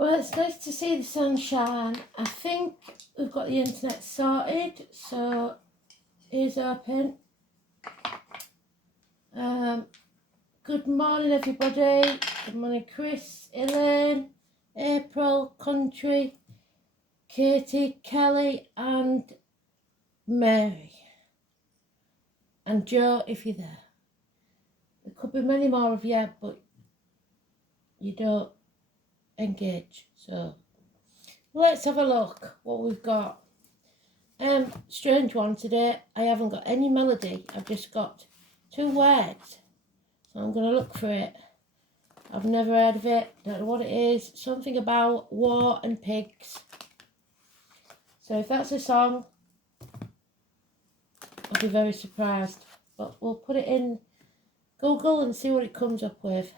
Well, it's nice to see the sunshine. I think we've got the internet sorted, so here's open. Good morning, everybody. Good morning, Chris, Elaine, April, Country, Katie, Kelly, and Mary. And Joe, if you're there. There could be many more of you, but you don't engage. So let's have a look what we've got. Strange one today. I haven't got any melody. I've just got 2 words. So I'm going to look for it. I've never heard of it. Don't know what it is. Something about war and pigs. So if that's a song, I'll be very surprised. But we'll put it in Google and see what it comes up with.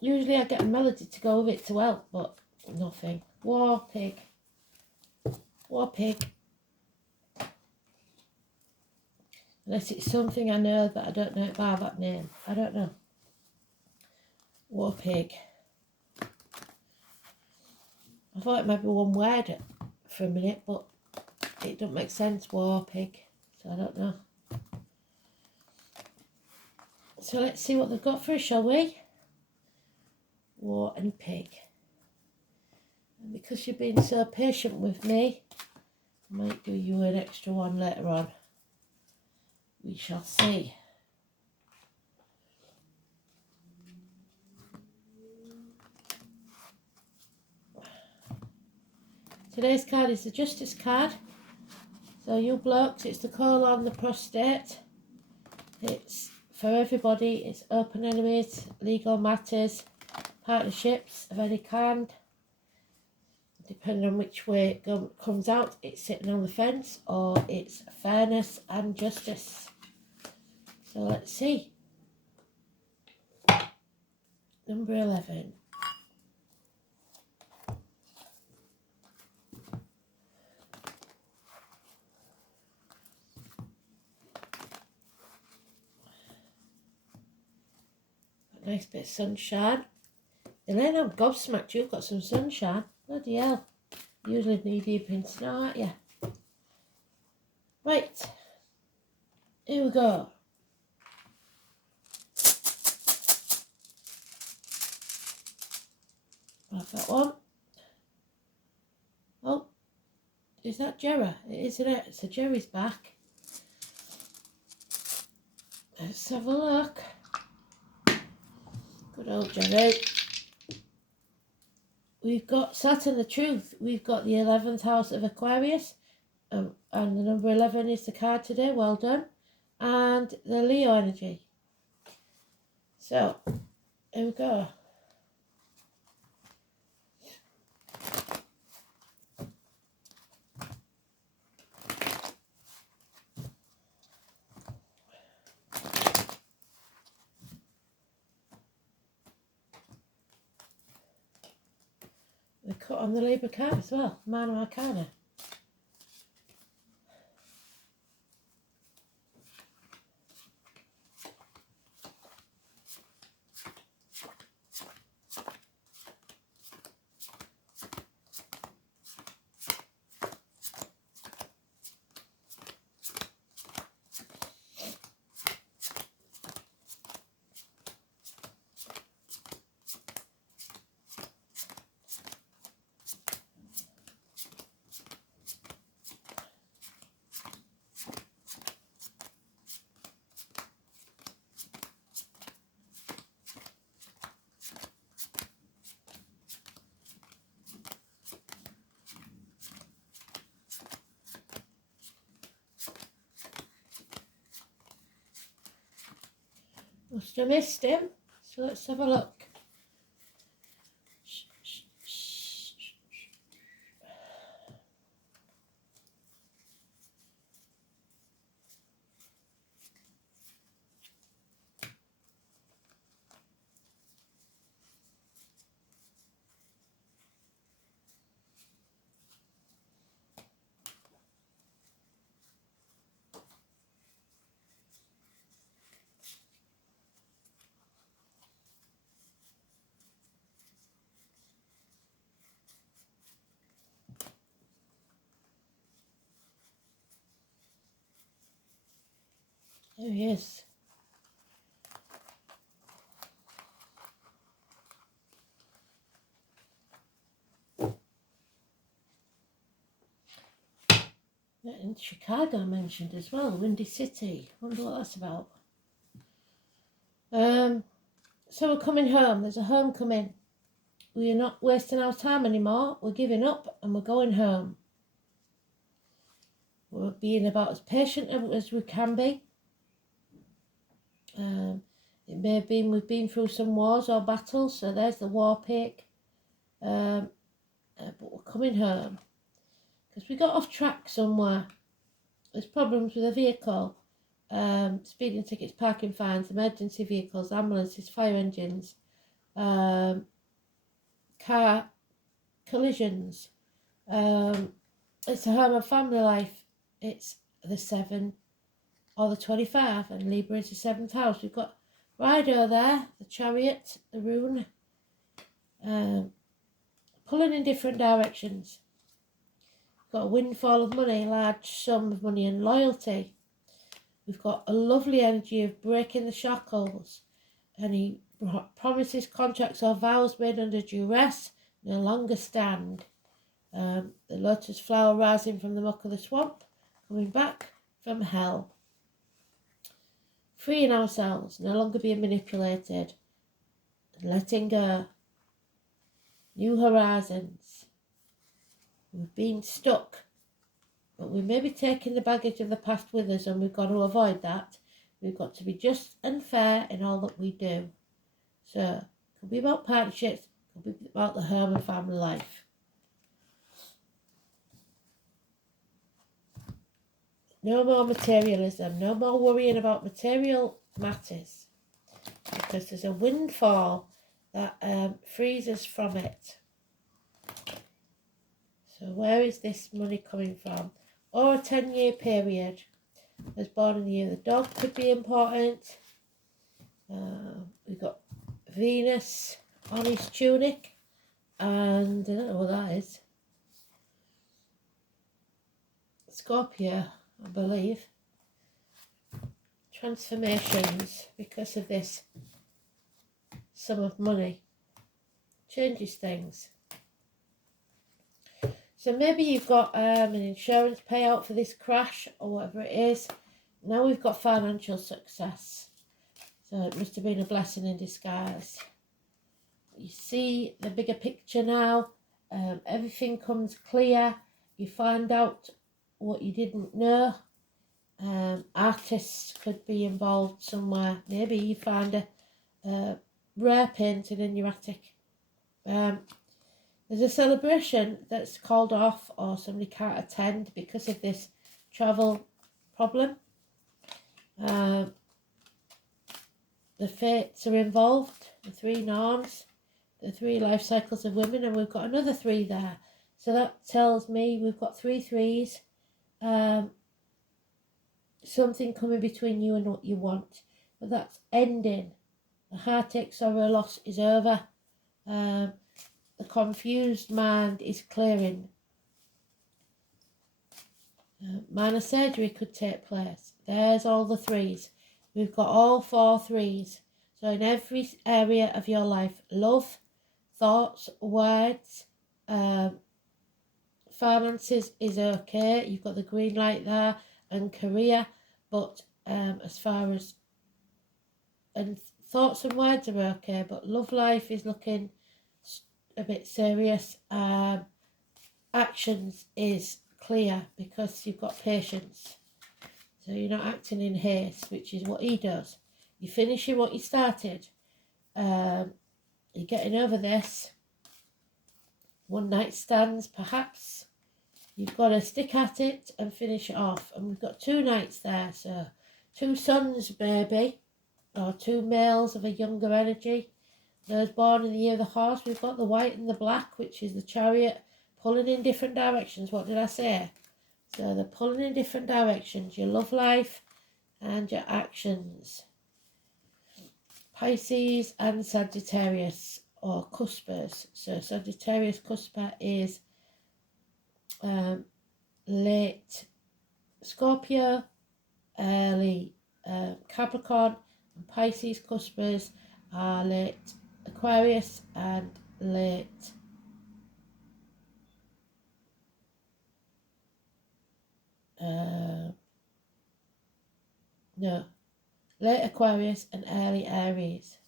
Usually I get a melody to go with it to help, but nothing. War pig. War pig. Unless it's something I know that I don't know it by that name. I don't know. War pig. I thought it might be one word for a minute, but it don't make sense. War pig. So I don't know. So let's see what they've got for us, shall we? War and pig. And because you've been so patient with me, I might do you an extra one later on. We shall see. Today's card is the Justice card. So you blokes, it's the colon, the prostate. It's for everybody. It's open enemies, legal matters, partnerships of any kind. Depending on which way it comes out, it's sitting on the fence or it's fairness and justice. So let's see. Number 11. A nice bit of sunshine. Elaine, I'm gobsmacked. You've got some sunshine. Bloody hell. You usually knee deep in snow, aren't you? Right. Here we go. I've got one. Oh, is that Jerry? It is, isn't it? So Jerry's back. Let's have a look. Good old Jerry. We've got Saturn the Truth. We've got the 11th house of Aquarius. And the number 11 is the card today. Well done. And the Leo energy. So, here we go. We cut on the Libra card as well. Minor Arcana. Must have missed him. So let's have a look. There he is. And Chicago mentioned as well, Windy City. Wonder what that's about. So we're coming home. There's a homecoming. We're not wasting our time anymore. We're giving up and we're going home. We're being about as patient as we can be. It may have been we've been through some wars or battles, so there's the war pick. But we're coming home because we got off track somewhere. There's problems with the vehicle, speeding tickets, parking fines, emergency vehicles, ambulances, fire engines, car collisions. It's a home and family life. It's the 7 or the 25, and Libra is the 7th house. We've got Rider there, the Chariot, the Rune, pulling in different directions. We've got a windfall of money, a large sum of money, and loyalty. We've got a lovely energy of breaking the shackles, and he promises, contracts or vows made under duress no longer stand. The lotus flower rising from the muck of the swamp, coming back from hell. Freeing ourselves, no longer being manipulated, and letting go. New horizons. We've been stuck, but we may be taking the baggage of the past with us, and we've got to avoid that. We've got to be just and fair in all that we do. So, it could be about partnerships, it could be about the home and family life. No more materialism, no more worrying about material matters, because there's a windfall that frees us from it. So where is this money coming from? Or a 10-year period. I was born in the year the dog could be important. We've got Venus on his tunic, and I don't know what that is. Scorpio, I believe. Transformations because of this sum of money. Changes things. So maybe you've got an insurance payout for this crash or whatever it is. Now we've got financial success. So it must have been a blessing in disguise. You see the bigger picture now. Everything comes clear. You find out what you didn't know. Artists could be involved somewhere. Maybe you find a rare painting in your attic. There's a celebration that's called off or somebody can't attend because of this travel problem. The fates are involved, the 3 norms, the 3 life cycles of women, and we've got another 3 there. So that tells me we've got 3 threes. Something coming between you and what you want. But that's ending. The heartache, sorrow, loss is over. The confused mind is clearing. Minor surgery could take place. There's all the 3s. We've got all 4 3s. So in every area of your life, love, thoughts, words, finances is okay. You've got the green light there, and career. But as far as thoughts and words are okay, but love life is looking a bit serious. Actions is clear because you've got patience. So you're not acting in haste, which is what he does. You're finishing what you started. You're getting over this. One night stands, perhaps. You've got to stick at it and finish it off. And we've got 2 nights there. So 2 sons, maybe, or 2 males of a younger energy. Those born in the year of the horse, we've got the white and the black, which is the Chariot, pulling in different directions. What did I say? So they're pulling in different directions. Your love life and your actions. Pisces and Sagittarius, or cuspers. So Sagittarius cusper is late Scorpio, early Capricorn and Pisces cusps are late Aquarius and late late Aquarius and early Aries.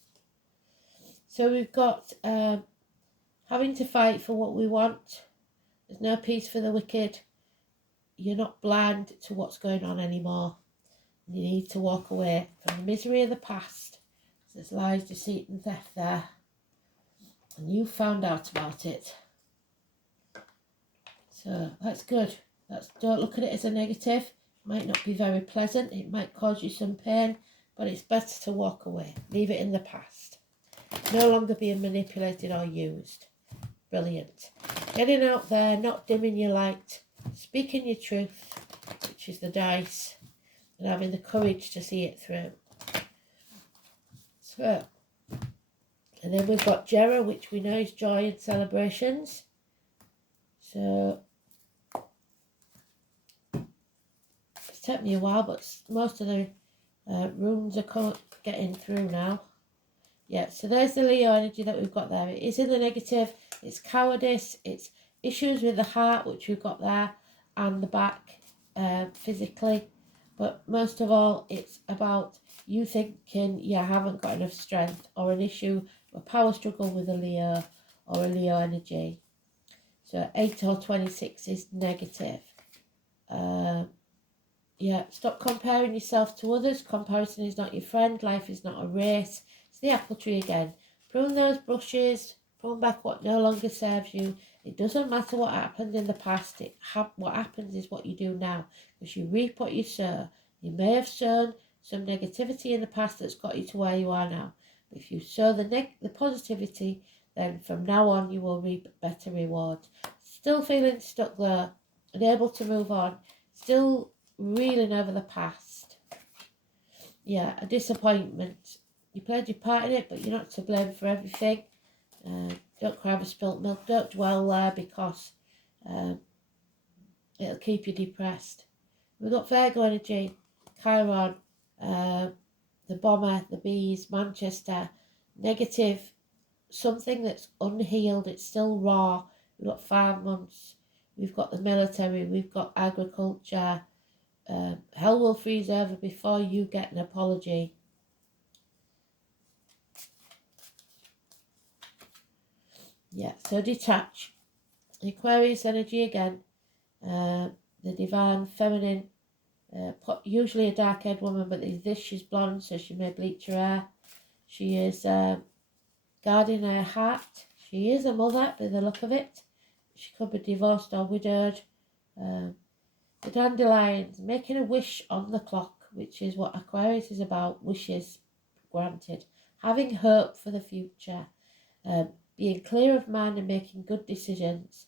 So we've got having to fight for what we want. There's no peace for the wicked. You're not blind to what's going on anymore. You need to walk away from the misery of the past. There's lies, deceit and theft there. And you found out about it. So that's good. Don't look at it as a negative. It might not be very pleasant. It might cause you some pain. But it's better to walk away. Leave it in the past. No longer being manipulated or used. Brilliant. Getting out there, not dimming your light. Speaking your truth, which is the dice. And having the courage to see it through. So, and then we've got Jera, which we know is joy and celebrations. So, it's taken me a while, but most of the runes are getting through now. Yeah, so there's the Leo energy that we've got there. It is in the negative. It's cowardice. It's issues with the heart, which we've got there, and the back physically. But most of all, it's about you thinking you haven't got enough strength, or an issue, a power struggle with a Leo or a Leo energy. So 8 or 26 is negative. Yeah, stop comparing yourself to others. Comparison is not your friend. Life is not a race. It's the apple tree again. Prune those bushes. Prune back what no longer serves you. It doesn't matter what happened in the past. What happens is what you do now. Because you reap what you sow. You may have sown some negativity in the past that's got you to where you are now. But if you sow the positivity, then from now on you will reap better rewards. Still feeling stuck there, unable to move on. Still reeling over the past. Yeah, a disappointment. You played your part in it, but you're not to blame for everything. Don't cry over spilt milk. Don't dwell there, because it'll keep you depressed. We've got Virgo energy, Chiron, the bomber, the bees, Manchester, negative, something that's unhealed. It's still raw. We've got 5 months. We've got the military. We've got agriculture. Hell will freeze over before you get an apology. Yeah, so detach. Aquarius energy again. The divine feminine. Usually a dark-haired woman, but she's blonde, so she may bleach her hair. She is guarding her heart. She is a mother, by the look of it. She could be divorced or widowed. The dandelions, making a wish on the clock, which is what Aquarius is about, wishes granted. Having hope for the future. Being clear of mind and making good decisions.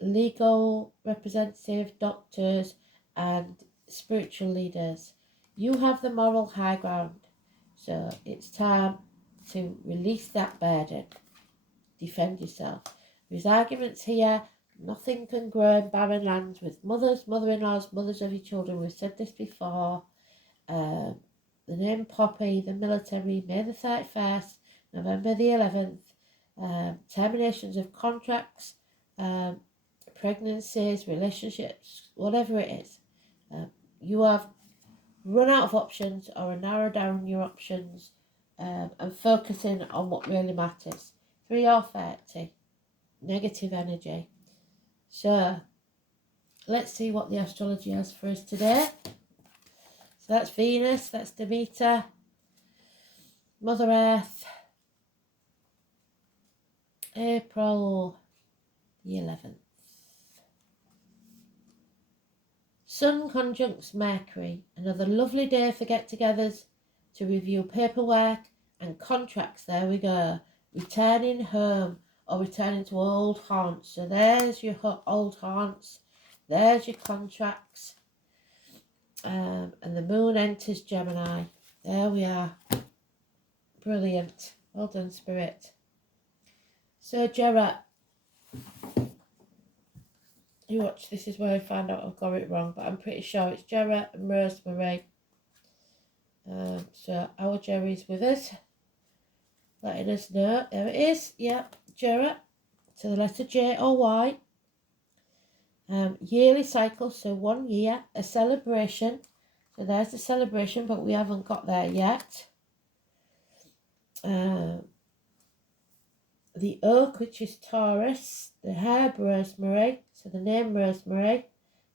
Legal representative, doctors and spiritual leaders. You have the moral high ground. So it's time to release that burden. Defend yourself. There's arguments here. Nothing can grow in barren lands with mothers, mother-in-laws, mothers of your children. We've said this before. The name Poppy, the military, May the 31st, November the 11th. Terminations of contracts, pregnancies, relationships, whatever it is. You have run out of options or narrow down your options and focusing on what really matters. 3 or 30, negative energy. So, let's see what the astrology has for us today. So that's Venus, that's Demeter, Mother Earth, April the 11th. Sun conjuncts Mercury, another lovely day for get-togethers, to review paperwork and contracts. There we go. Returning home or returning to old haunts. So there's your old haunts. There's your contracts. And the moon enters Gemini. There we are. Brilliant. Well done, Spirit. So, Jera, you watch, this is where I found out I've got it wrong, but I'm pretty sure it's Jera and Rosemary. So our Jerry's with us, letting us know. There it is. Yep, Jerry. To the letter J or Y. Yearly cycle, so 1 year. A celebration. So there's the celebration, but we haven't got there yet. The oak, which is Taurus. The herb, rosemary. So the name rosemary.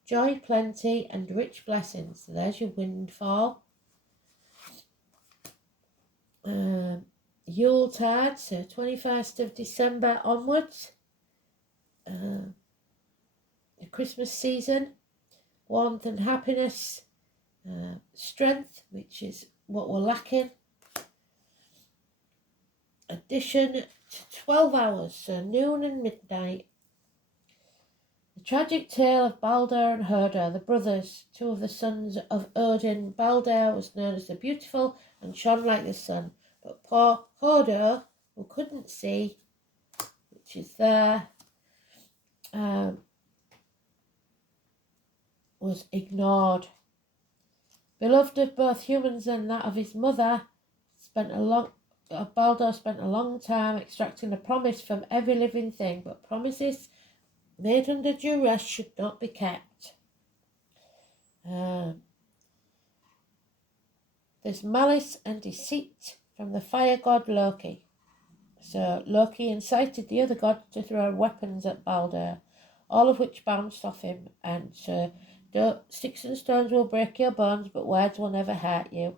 Joy, plenty, and rich blessings. So there's your windfall. Yuletide, so 21st of December onwards. The Christmas season. Warmth and happiness. Strength, which is what we're lacking. Addition to 12 hours, so noon and midnight. The tragic tale of Balder and Hoder, the brothers, two of the sons of Odin. Balder was known as the beautiful and shone like the sun, but poor Hoder, who couldn't see, which is there, was ignored. Beloved of both humans and that of his mother, Balder spent a long time extracting a promise from every living thing, but promises made under duress should not be kept. There's malice and deceit from the fire god Loki. So Loki incited the other gods to throw weapons at Balder, all of which bounced off him. And so, sticks and stones will break your bones, but words will never hurt you.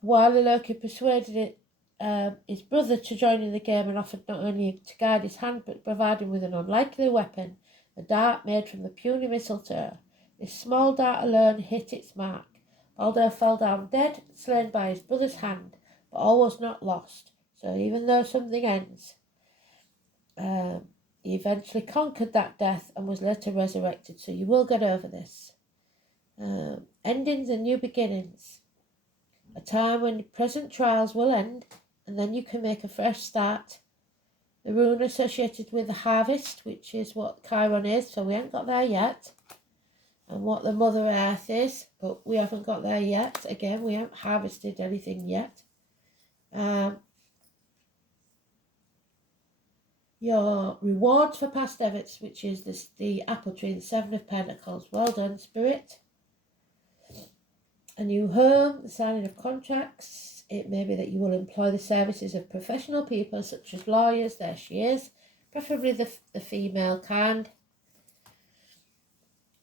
While Loki persuaded his brother to join in the game and offered not only to guide his hand but provide him with an unlikely weapon, a dart made from the puny mistletoe. This small dart alone hit its mark. Balder fell down dead, slain by his brother's hand, but all was not lost. So even though something ends, he eventually conquered that death and was later resurrected. So you will get over this. Endings and new beginnings. A time when present trials will end, and then you can make a fresh start. The rune associated with the harvest, which is what Chiron is, so we haven't got there yet. And what the Mother Earth is, but we haven't got there yet. Again, we haven't harvested anything yet. Your rewards for past efforts, which is the apple tree, the Seven of Pentacles. Well done, Spirit. A new home, the signing of contracts. It may be that you will employ the services of professional people such as lawyers. There she is. Preferably the female kind.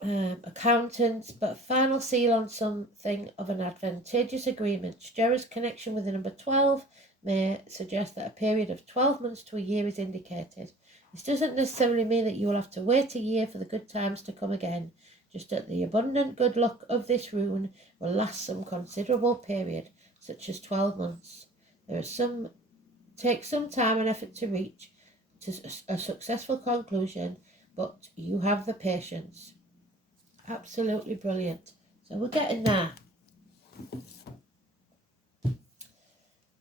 Accountants, but a final seal on something of an advantageous agreement. Jerry's connection with the number 12 may suggest that a period of 12 months to a year is indicated. This doesn't necessarily mean that you will have to wait a year for the good times to come again, just that the abundant good luck of this rune will last some considerable period, such as 12 months. Take some time and effort to reach to a successful conclusion, but you have the patience. Absolutely brilliant. So we're getting there.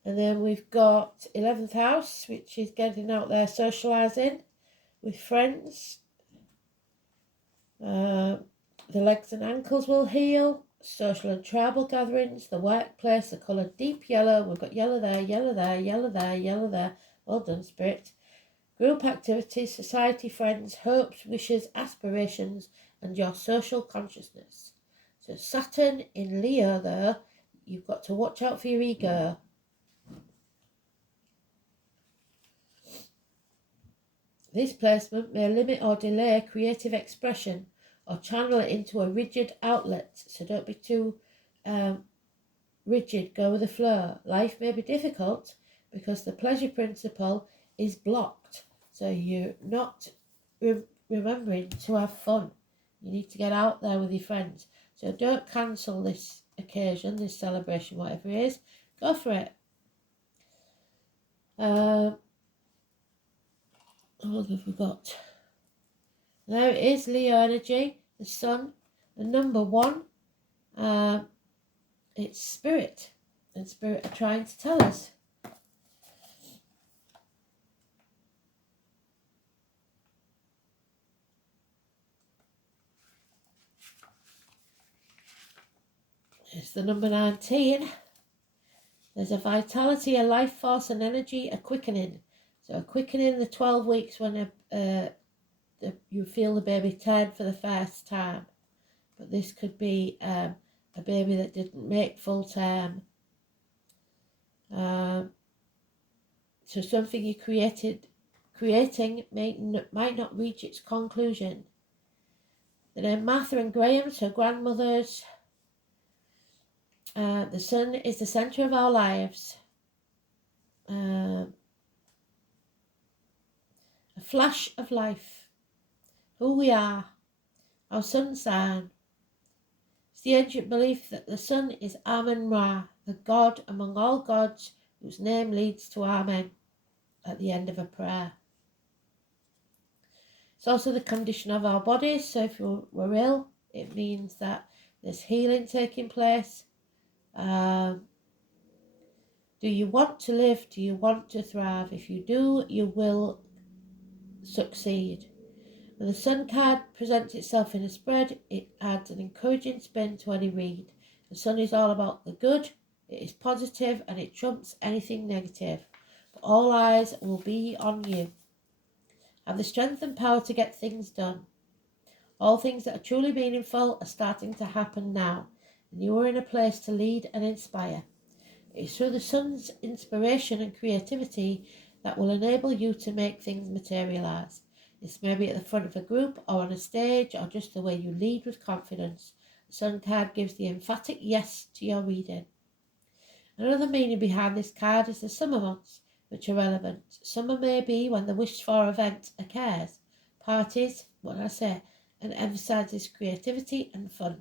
And then we've got 11th house, which is getting out there socialising with friends. The legs and ankles will heal. Social and tribal gatherings, the workplace, the colour deep yellow. We've got yellow there, yellow there, yellow there, yellow there. Well done, Spirit. Group activities, society, friends, hopes, wishes, aspirations, and your social consciousness. So Saturn in Leo, though, you've got to watch out for your ego. This placement may limit or delay creative expression or channel it into a rigid outlet. So don't be too rigid, go with the flow. Life may be difficult because the pleasure principle is blocked. So you're not remembering to have fun. You need to get out there with your friends. So don't cancel this occasion, this celebration, whatever it is. Go for it. What have we got? There it is, Leo energy, the sun, the number 1. It's Spirit. And Spirit are trying to tell us. the number 19. There's a vitality, a life force, an energy, a quickening. So a quickening the 12 weeks when you feel the baby turn for the first time. But this could be a baby that didn't make full term. So something you creating might not reach its conclusion. The name Martha and Graham, so grandmothers. The sun is the centre of our lives. A flash of life. Who we are. Our sun sign. It's the ancient belief that the sun is Amen-Ra, the God among all gods, whose name leads to Amen at the end of a prayer. It's also the condition of our bodies, so if we're ill, it means that there's healing taking place. Do you want to live? Do you want to thrive? If you do, you will succeed. When the Sun card presents itself in a spread, it adds an encouraging spin to any read. The Sun is all about the good, it is positive, and it trumps anything negative. But all eyes will be on you. Have the strength and power to get things done. All things that are truly meaningful are starting to happen now, and you are in a place to lead and inspire. It is through the Sun's inspiration and creativity that will enable you to make things materialise. This may be at the front of a group or on a stage or just the way you lead with confidence. The Sun card gives the emphatic yes to your reading. Another meaning behind this card is the summer months, which are relevant. Summer may be when the wished for event occurs. Parties, and emphasises creativity and fun.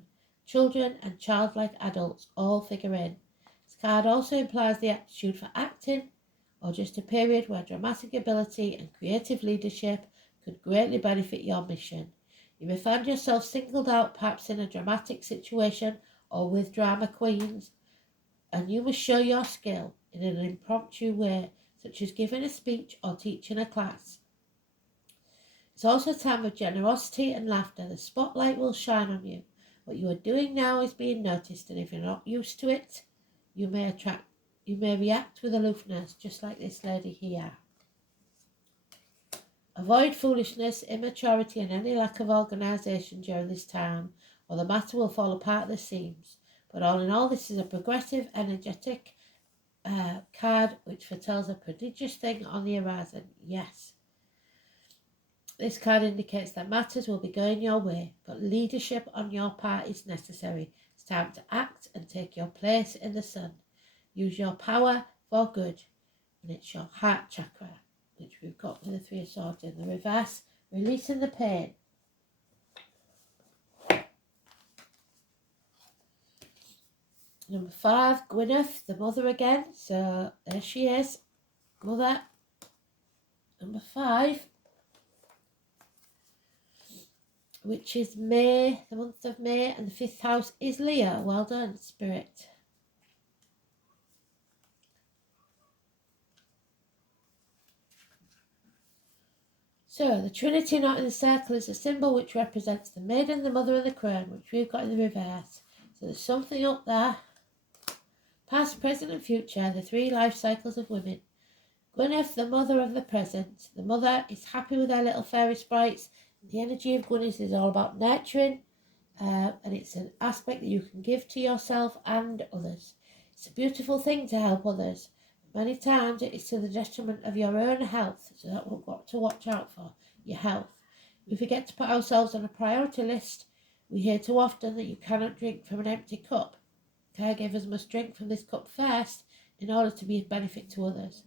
Children and childlike adults all figure in. This card also implies the aptitude for acting, or just a period where dramatic ability and creative leadership could greatly benefit your mission. You may find yourself singled out perhaps in a dramatic situation or with drama queens, and you must show your skill in an impromptu way, such as giving a speech or teaching a class. It's also a time of generosity and laughter. The spotlight will shine on you. What you are doing now is being noticed, and if you're not used to it, you may react with aloofness, just like this lady here. Avoid foolishness, immaturity, and any lack of organisation during this time, or the matter will fall apart at the seams. But all in all, this is a progressive, energetic card which foretells a prodigious thing on the horizon. Yes. This card indicates that matters will be going your way, but leadership on your part is necessary. It's time to act and take your place in the sun. Use your power for good, and it's your heart chakra, which we've got with the Three of Swords in the reverse, releasing the pain. Number 5, Gwyneth, the mother again. So there she is, mother. Number 5, which is May, the month of May, and the 5th house is Leo. Well done, Spirit. So, the Trinity knot in the circle is a symbol which represents the maiden, the mother, and the crone, which we've got in the reverse. So there's something up there. Past, present, and future, the 3 life cycles of women. Gwyneth, the mother of the present. The mother is happy with her little fairy sprites. The energy of Gwyneth is all about nurturing, and it's an aspect that you can give to yourself and others. It's a beautiful thing to help others. Many times it is to the detriment of your own health, so that we've got to watch out for, your health. We forget to put ourselves on a priority list. We hear too often that you cannot drink from an empty cup. Caregivers must drink from this cup first in order to be of benefit to others.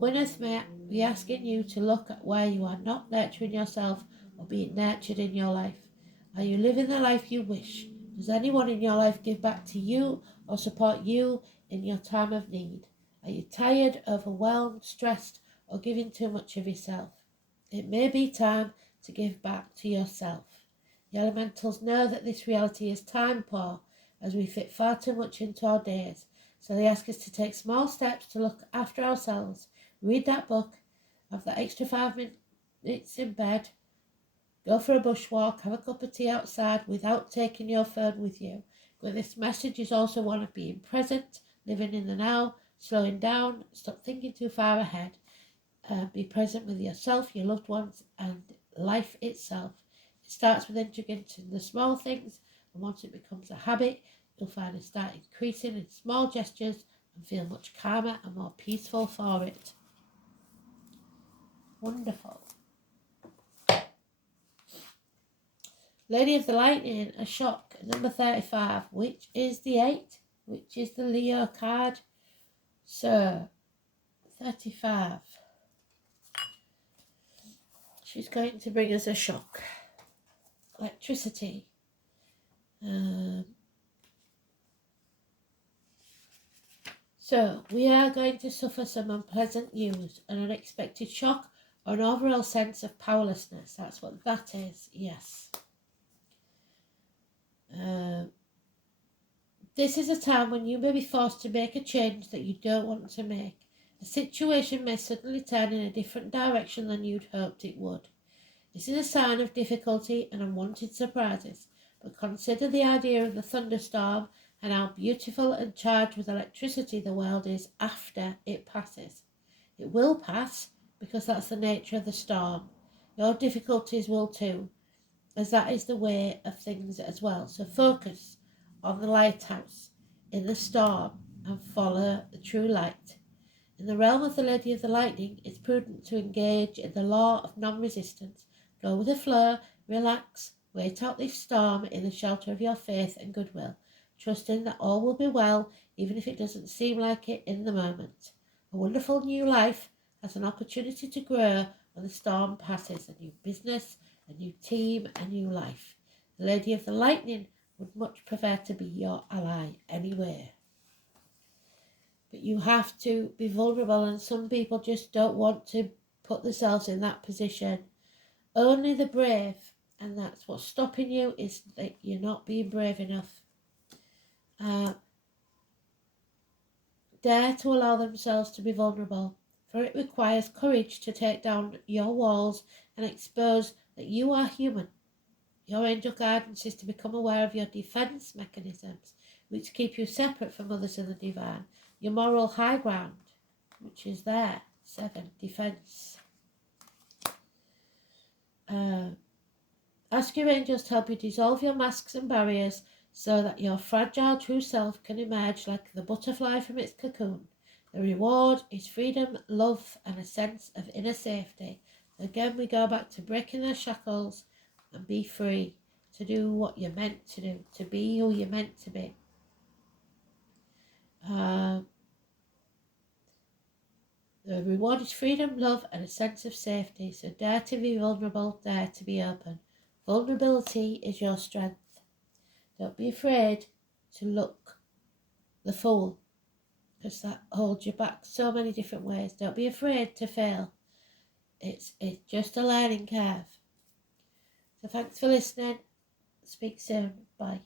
Gwyneth may be asking you to look at where you are not nurturing yourself or being nurtured in your life. Are you living the life you wish? Does anyone in your life give back to you or support you in your time of need? Are you tired, overwhelmed, stressed, or giving too much of yourself? It may be time to give back to yourself. The elementals know that this reality is time poor, as we fit far too much into our days. So they ask us to take small steps to look after ourselves. Read that book, have that extra 5 minutes in bed, go for a bushwalk, have a cup of tea outside without taking your phone with you. But this message is also one of being present, living in the now, slowing down, stop thinking too far ahead. Be present with yourself, your loved ones, and life itself. It starts with integrating the small things, and once it becomes a habit, you'll find it start increasing in small gestures and feel much calmer and more peaceful for it. Wonderful. Lady of the Lightning, a shock, number 35, which is the 8, which is the Leo card. So, 35. She's going to bring us a shock. Electricity. So, we are going to suffer some unpleasant news, an unexpected shock, or an overall sense of powerlessness. That's what that is, yes. This is a time when you may be forced to make a change that you don't want to make. The situation may suddenly turn in a different direction than you'd hoped it would. This is a sign of difficulty and unwanted surprises, but consider the idea of the thunderstorm and how beautiful and charged with electricity the world is after it passes. It will pass because that's the nature of the storm. Your difficulties will too, as that is the way of things as well. So focus on the lighthouse in the storm and follow the true light. In the realm of the Lady of the Lightning, it's prudent to engage in the law of non-resistance. Go with the flow, relax, wait out this storm in the shelter of your faith and goodwill, trusting that all will be well, even if it doesn't seem like it in the moment. A wonderful new life has an opportunity to grow when the storm passes. A new business, a new team, a new life. The Lady of the Lightning would much prefer to be your ally anyway. But you have to be vulnerable, and some people just don't want to put themselves in that position. Only the brave, and that's what's stopping you, is that you're not being brave enough. Dare to allow themselves to be vulnerable, for it requires courage to take down your walls and expose that you are human. Your angel guidance is to become aware of your defence mechanisms, which keep you separate from others in the divine. Your moral high ground, which is there. 7, defence. Ask your angels to help you dissolve your masks and barriers so that your fragile true self can emerge like the butterfly from its cocoon. The reward is freedom, love, and a sense of inner safety. Again, we go back to breaking the shackles and be free to do what you're meant to do, to be who you're meant to be. The reward is freedom, love, and a sense of safety. So dare to be vulnerable, dare to be open. Vulnerability is your strength. Don't be afraid to look the fool, because that holds you back so many different ways. Don't be afraid to fail. It's just a learning curve. So thanks for listening. Speak soon. Bye.